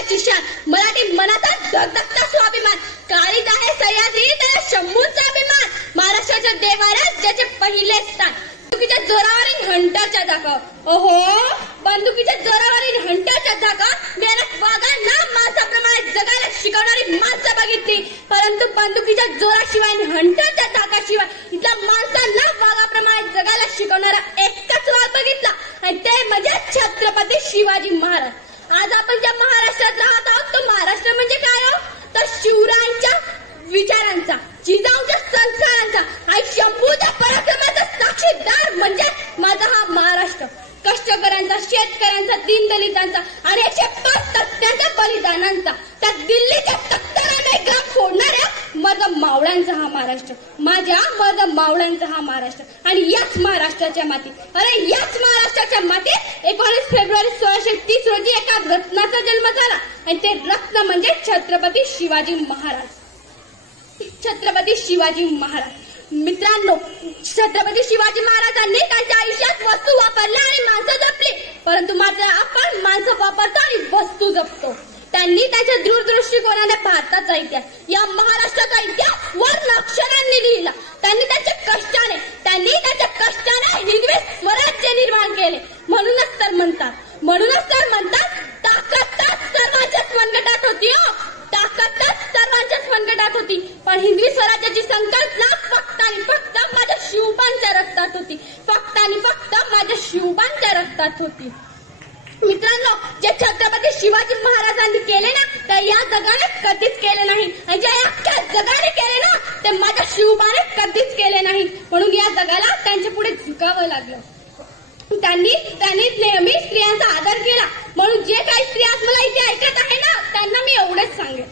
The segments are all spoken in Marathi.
मराठ्याची शान, मराठी मनाचा धगधगता स्वाभिमान, काळीज आहे सह्याद्री त्याला शंभूचा अभिमान, महाराष्ट्राच्या देवाऱ्यात ज्याचे पहिले स्थान, बंदुकीच्या जोरावरील घंटाच्या धाका, ओहो बंदुकीच्या जोरावरील घंटाच्या धाका, मेहनत वागांना माणसाप्रमाणे जगायला शिकवणारी माणसं बघितली, परंतु बंदुकीच्या जोराशिवाय घंटाच्या धाकाशिवाय इथल्या माणसांना वाघाप्रमाणे जगायला शिकवणारा एकच वाघ बघितला, आणि ते म्हणजे छत्रपती शिवाजी महाराज. आज आपण ज्या महाराष्ट्रात राहत आहोत तो महाराष्ट्र म्हणजे काय हो, तर शिवरायांच्या विचारांचा, जिजाऊच्या संस्कारांचा आणि शंभूच्या पराक्रमाचा साक्षीदार म्हणजे माझा हा महाराष्ट्र. कष्टकऱ्यांचा, शेतकऱ्यांचा, दीनदलितांचा आणि 105 तथ्यांच्या बलिदानांचा, त्या दिल्लीच्या तख्ताला ग्राम फोडणाऱ्या मर्द मावळ्यांचा हा महाराष्ट्र, माझ्या मर्द मावळ्यांचा हा महाराष्ट्र. आणि याच महाराष्ट्राच्या मातीत, अरे याच महाराष्ट्राच्या मातीत 19 फेब्रुवारी 1630 रोजी एका रत्नाचा जन्म झाला, आणि ते रत्न म्हणजे छत्रपती शिवाजी महाराज. छत्रपती शिवाजी महाराज. मित्रांनो, छत्रपती शिवाजी महाराजांनी त्यांच्या आयुष्यात वस्तू वापरल्या आणि माणसं जपली, परंतु मात्र आपण माणसं वापरतो आणि वस्तू जपतो. त्यांनी त्याच्या दूरदृष्टिकोनाने भारताचा इतिहास, या महाराष्ट्राचा इतिहास वर्ण अक्षरांनी लिहिला. त्यांनी त्याच्या कष्टाने हिंदवी स्वराज्य निर्माण केले. म्हणूनच तर म्हणतात ताकदच सर्वांच्याच मनगटात होती हो, ताकदच सर्वांच्याच मनगटात होती, पण हिंदवी स्वराज्याची संकल्पना फक्त आणि फक्त माझ्या शिवबांच्या रक्तात होती, फक्त आणि फक्त माझ्या शिवबांच्या रक्तात होती. मित्रांनो, जे छत्रपती शिवाजी महाराजांनी केले ना ते या जगाने कधीच केले नाही, आणि जे अख्ख्या जगाने केले ना ते माझ्या शिवबाने कधीच केले नाही. म्हणून या जगाला त्यांच्या पुढे झुकावं लागलं. त्यांनी नेहमी स्त्रियांचा आदर केला. म्हणून जे काही स्त्रिया मला इथे ऐकत आहे ना त्यांना मी एवढंच सांगेल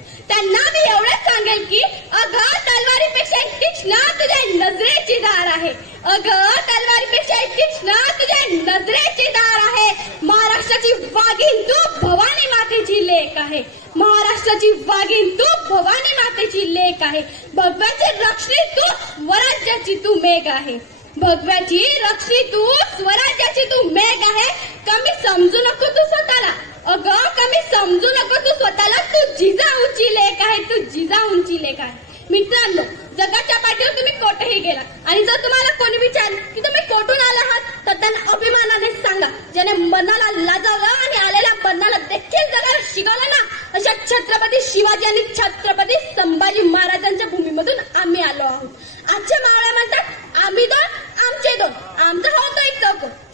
की अगं तलवारीपेक्षा तीक्ष्ण तुझ्या नजरेची धार आहे, अगं तलवारीपेक्षा तीक्ष्ण तुझ्या नजरेची धार आहे. महाराष्ट्राची वाघीण तू भवानी मातेची लेक आहे, महाराष्ट्राची वाघीण तू भवानी मातेची लेक आहे. भगव्याची रक्षणी तू स्वराज्याची तू मेघ आहे, भगव्याची रक्षणी तू स्वराज्याची तू मेघ आहे. कमी समजू नको तू स्वतःला, अगं कमी समजू नको तू स्वतःला, तू जिजाऊची लेक आहे, तू जिजाऊंची लेक आहे. मित्रांनो, जगाच्या पाठीवर तुम्ही कोठेही गेला आणि जर तुम्हाला कोणी विचारलं की तुम्ही कोठून आला आहात तर त्यांना अभिमानाने सांगा, ज्याने मनाला लाजावलं आणि आलेल्या मनाला देखील जगायला शिकवलं ना, अशा छत्रपती शिवाजी आणि छत्रपती संभाजी महाराजांच्या भूमीमधून आम्ही आलो आहोत. आजच्या मावळ्या म्हणतात आम्ही दोन, आमचे दोन, आमचा होतो एक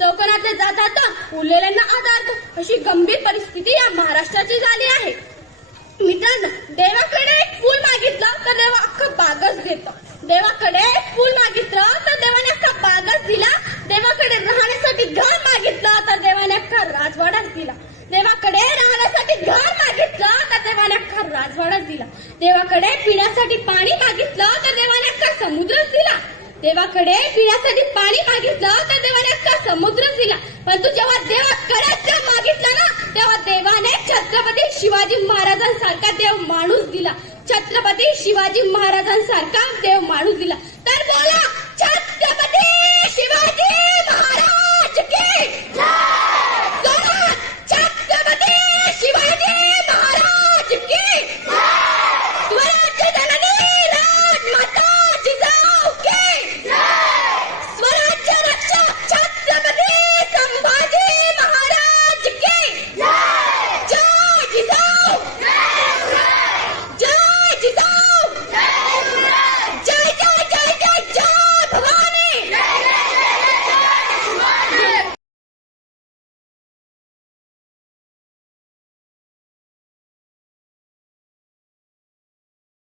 चौकोनाचे जातात उरलेल्यांना आधारतो, अशी गंभीर परिस्थिती या महाराष्ट्राची झाली आहे. मित्रांनो, देवाकडे एक फूल मागितलं तर देवा अख्खं बागच घेतो, देवाकडे एक फूल मागितलं तर देवाने अख्खा बागच दिला, देवाकडे राहण्यासाठी घर मागितलं तर देवाने अख्खा राजवाडाच दिला, देवाकडे राहण्यासाठी घर मागितलं तर देवाने अख्खा राजवाडाच दिला, देवाकडे पिण्यासाठी पाणी मागितलं तर देवाने अख्खा समुद्रच दिला, देवाकडे पिण्यासाठी पाणी मागितलं तर देवाने अख्खा समुद्रच दिला. परंतु जेव्हा देवाकडे मागितलं ना तेव्हा देवाने छत्रपती शिवाजी महाराजांसारखा देव माणूस दिला, छत्रपती शिवाजी महाराजांसारखा देव माणूस दिला. तर बोला